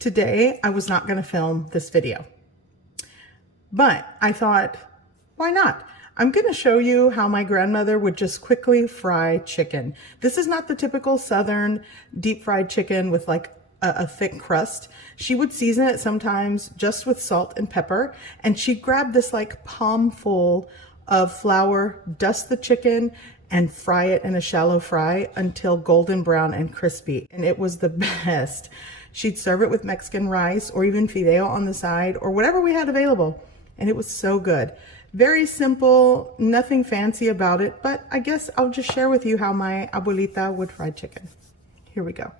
Today, I was not going to film this video, but I thought, why not? I'm going to show you how my grandmother would just quickly fry chicken. This is not the typical Southern deep fried chicken with like a thick crust. She would season it sometimes just with salt and pepper, and she'd grab this like palm full of flour, dust the chicken, and fry it in a shallow fry until golden brown and crispy. And it was the best. She'd serve it with Mexican rice or even fideo on the side or whatever we had available. And it was so good. Very simple, nothing fancy about it, but I guess I'll just share with you how my abuelita would fry chicken. Here we go.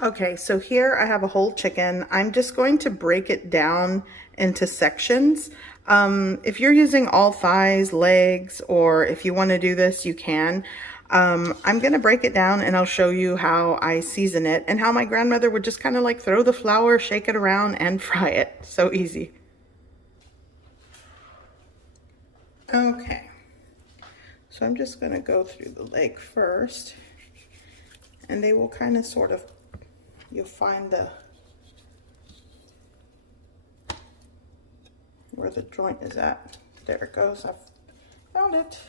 Okay, so here I have a whole chicken. I'm just going to break it down into sections. If you're using all thighs, legs, or if you want to do this, you can. I'm going to break it down and I'll show you how I season it and how my grandmother would just kind of like throw the flour, shake it around, and fry it. So easy. Okay, so I'm just going to go through the leg first, and they will kind of sort of, you'll find where the joint is at. There it goes. I've found it.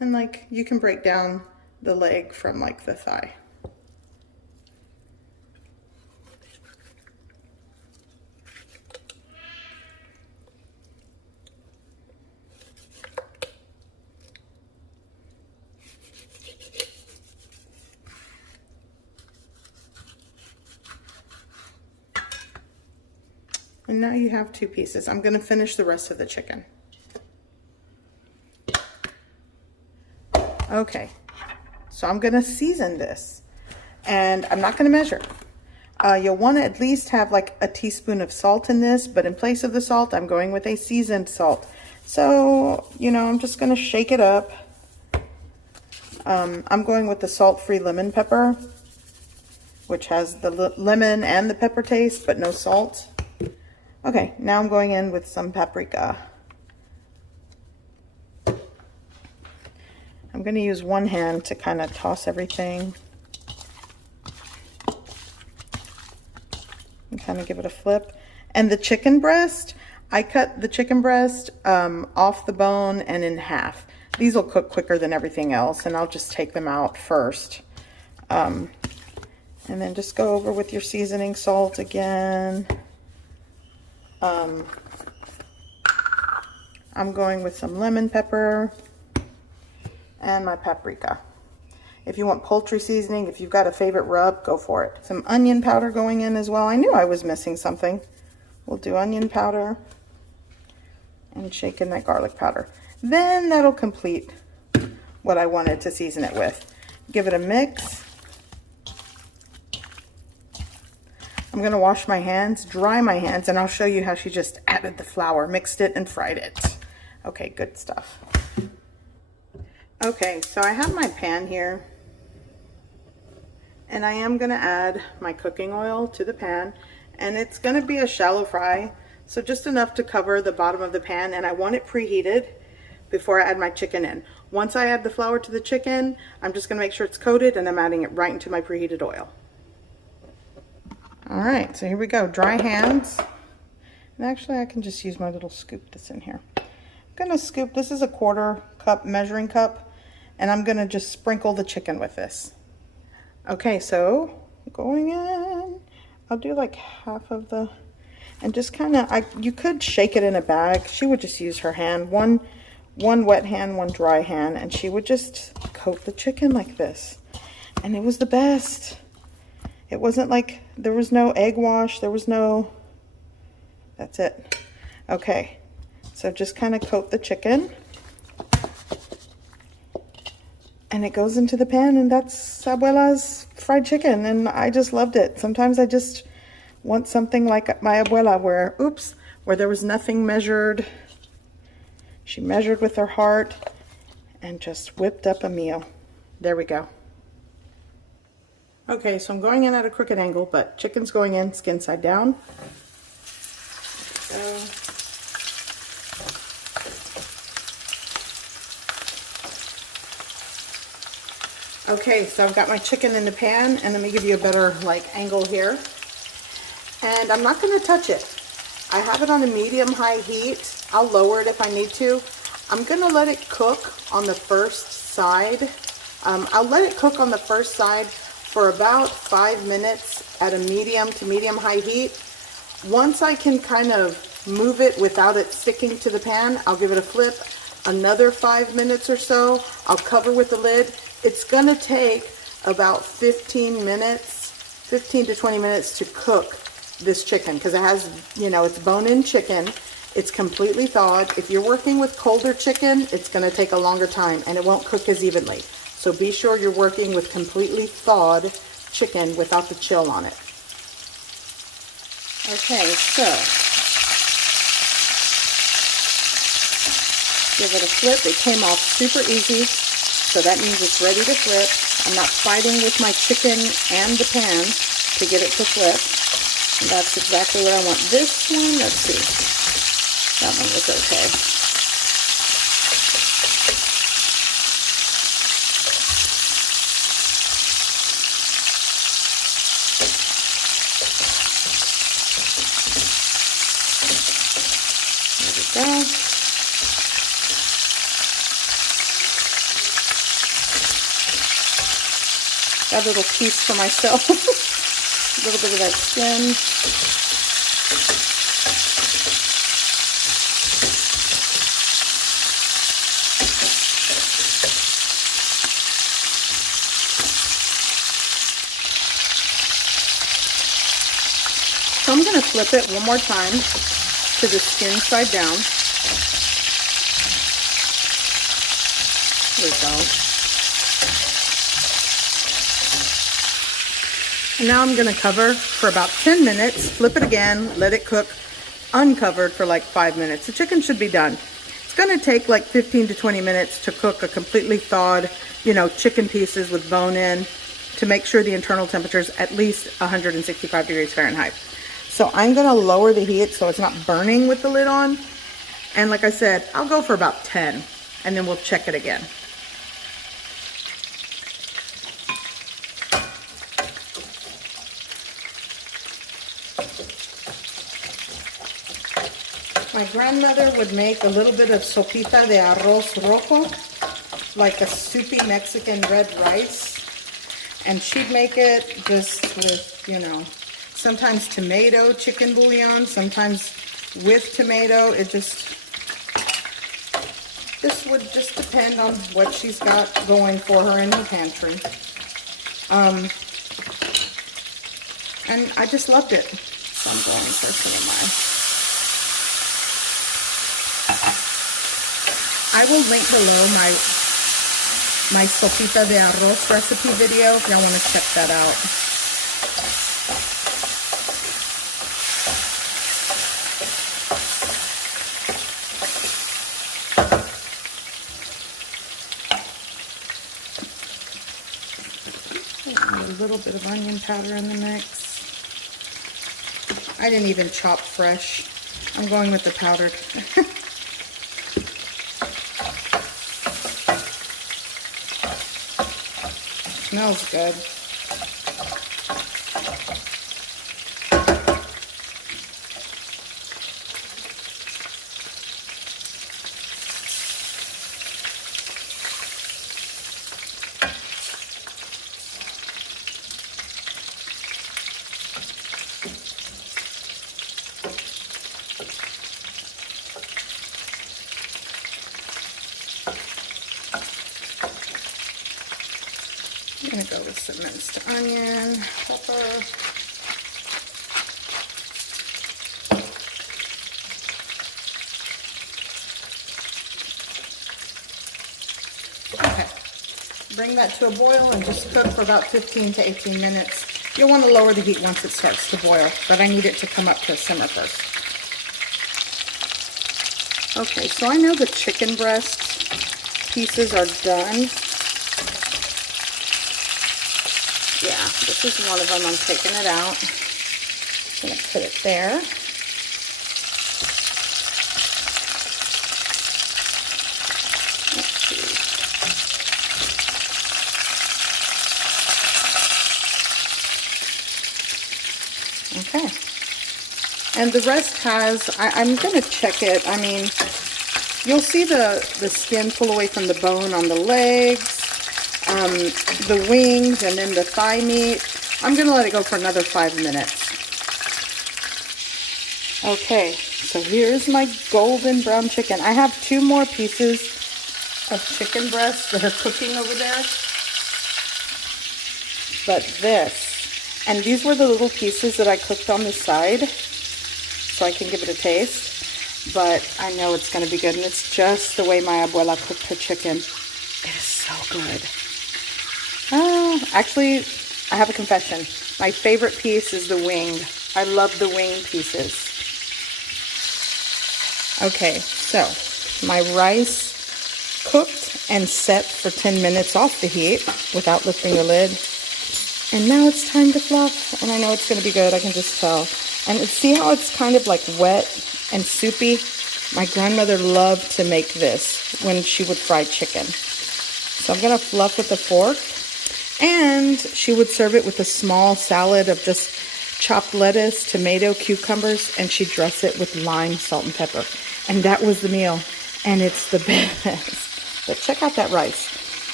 And like, you can break down the leg from like the thigh. And now you have two pieces. I'm going to finish the rest of the chicken. Okay, so I'm going to season this, and I'm not going to measure. You'll want to at least have like a teaspoon of salt in this, but in place of the salt, I'm going with a seasoned salt. So, you know, I'm just going to shake it up. I'm going with the salt-free lemon pepper, which has the lemon and the pepper taste, but no salt. Okay, now I'm going in with some paprika. I'm going to use one hand to kind of toss everything and kind of give it a flip. And the chicken breast, I cut the chicken breast off the bone and in half. These will cook quicker than everything else, and I'll just take them out first. And then just go over with your seasoning salt again. I'm going with some lemon pepper and my paprika. If you want poultry seasoning, if you've got a favorite rub, go for it. Some onion powder going in as well. I knew I was missing something. We'll do onion powder and shake in that garlic powder. Then that'll complete what I wanted to season it with. Give it a mix. I'm going to wash my hands, dry my hands, and I'll show you how she just added the flour, mixed it, and fried it. Okay, good stuff. Okay, so I have my pan here, and I am going to add my cooking oil to the pan, and it's going to be a shallow fry, so just enough to cover the bottom of the pan, and I want it preheated before I add my chicken in. Once I add the flour to the chicken, I'm just going to make sure it's coated, and I'm adding it right into my preheated oil. All right, so here we go, dry hands. And actually I can just use my little scoop that's in here. I'm gonna scoop, this is a 1/4 cup measuring cup, and I'm gonna just sprinkle the chicken with this. Okay, so going in, I'll do like half of the, and just kind of, you could shake it in a bag. She would just use her hand, one wet hand, one dry hand, and she would just coat the chicken like this. And it was the best. It wasn't like, there was no egg wash, there was no, that's it. Okay, so just kind of coat the chicken. And it goes into the pan, and that's Abuela's fried chicken, and I just loved it. Sometimes I just want something like my Abuela where, oops, where there was nothing measured. She measured with her heart and just whipped up a meal. There we go. Okay, so I'm going in at a crooked angle, but chicken's going in skin side down. So Okay, so I've got my chicken in the pan, and let me give you a better angle here. And I'm not going to touch it. I have it on a medium-high heat. I'll lower it if I need to. I'm going to let it cook on the first side. I'll let it cook on the first side for about 5 minutes at a medium to medium-high heat. Once I can kind of move it without it sticking to the pan, I'll give it a flip. Another 5 minutes or so, I'll cover with the lid. It's going to take about 15 to 20 minutes to cook this chicken, because it has, it's bone-in chicken. It's completely thawed. If you're working with colder chicken, it's going to take a longer time and it won't cook as evenly. So be sure you're working with completely thawed chicken without the chill on it. Okay, so give it a flip. It came off super easy, so that means it's ready to flip. I'm not fighting with my chicken and the pan to get it to flip. And that's exactly what I want. This one, let's see. That one was okay. There we go. Got a little piece for myself. A little bit of that skin. So I'm going to flip it one more time to the skin side down. There we go. And now I'm going to cover for about 10 minutes, flip it again, let it cook uncovered for like 5 minutes. The chicken should be done. It's going to take like 15 to 20 minutes to cook a completely thawed, chicken pieces with bone in, to make sure the internal temperature is at least 165 degrees Fahrenheit. So I'm going to lower the heat so it's not burning with the lid on. And like I said, I'll go for about 10 and then we'll check it again. My grandmother would make a little bit of sopita de arroz rojo, like a soupy Mexican red rice. And she'd make it just with, sometimes tomato chicken bouillon, sometimes with tomato. This would just depend on what she's got going for her in the pantry. And I just loved it. So I'm going for some of mine. I will link below my sopita de arroz recipe video if y'all want to check that out. A little bit of onion powder in the mix. I didn't even chop fresh. I'm going with the powdered. Smells good. I'm going to go with some minced onion, pepper. Okay, bring that to a boil and just cook for about 15 to 18 minutes. You'll want to lower the heat once it starts to boil, but I need it to come up to a simmer first. Okay, so I know the chicken breast pieces are done. Yeah, this is one of them. I'm taking it out. I'm going to put it there. Let's see. And the rest has, I'm going to check it. I mean, you'll see the skin pull away from the bone on the legs, the wings, and then the thigh meat. I'm going to let it go for another 5 minutes. Okay, so here's my golden brown chicken. I have 2 more pieces of chicken breast that are cooking over there. But this, and these were the little pieces that I cooked on the side, so I can give it a taste. But I know it's going to be good, and it's just the way my abuela cooked her chicken. It is so good. Actually, I have a confession. My favorite piece is the wing. I love the wing pieces. Okay, so my rice cooked and set for 10 minutes off the heat without lifting the lid. And now it's time to fluff. And I know it's going to be good. I can just tell. And see how it's kind of like wet and soupy? My grandmother loved to make this when she would fry chicken. So I'm going to fluff with a fork. And she would serve it with a small salad of just chopped lettuce, tomato, cucumbers, and she'd dress it with lime, salt, and pepper. And that was the meal. And it's the best. But check out that rice.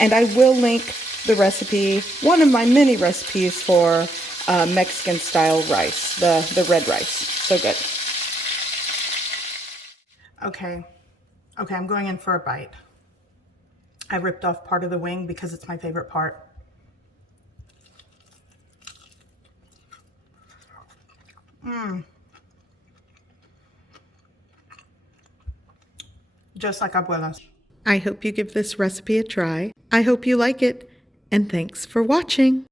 And I will link the recipe, one of my many recipes for Mexican style rice, the red rice. So good. Okay, I'm going in for a bite. I ripped off part of the wing because it's my favorite part. Just like abuela's. I hope you give this recipe a try. I hope you like it, and thanks for watching.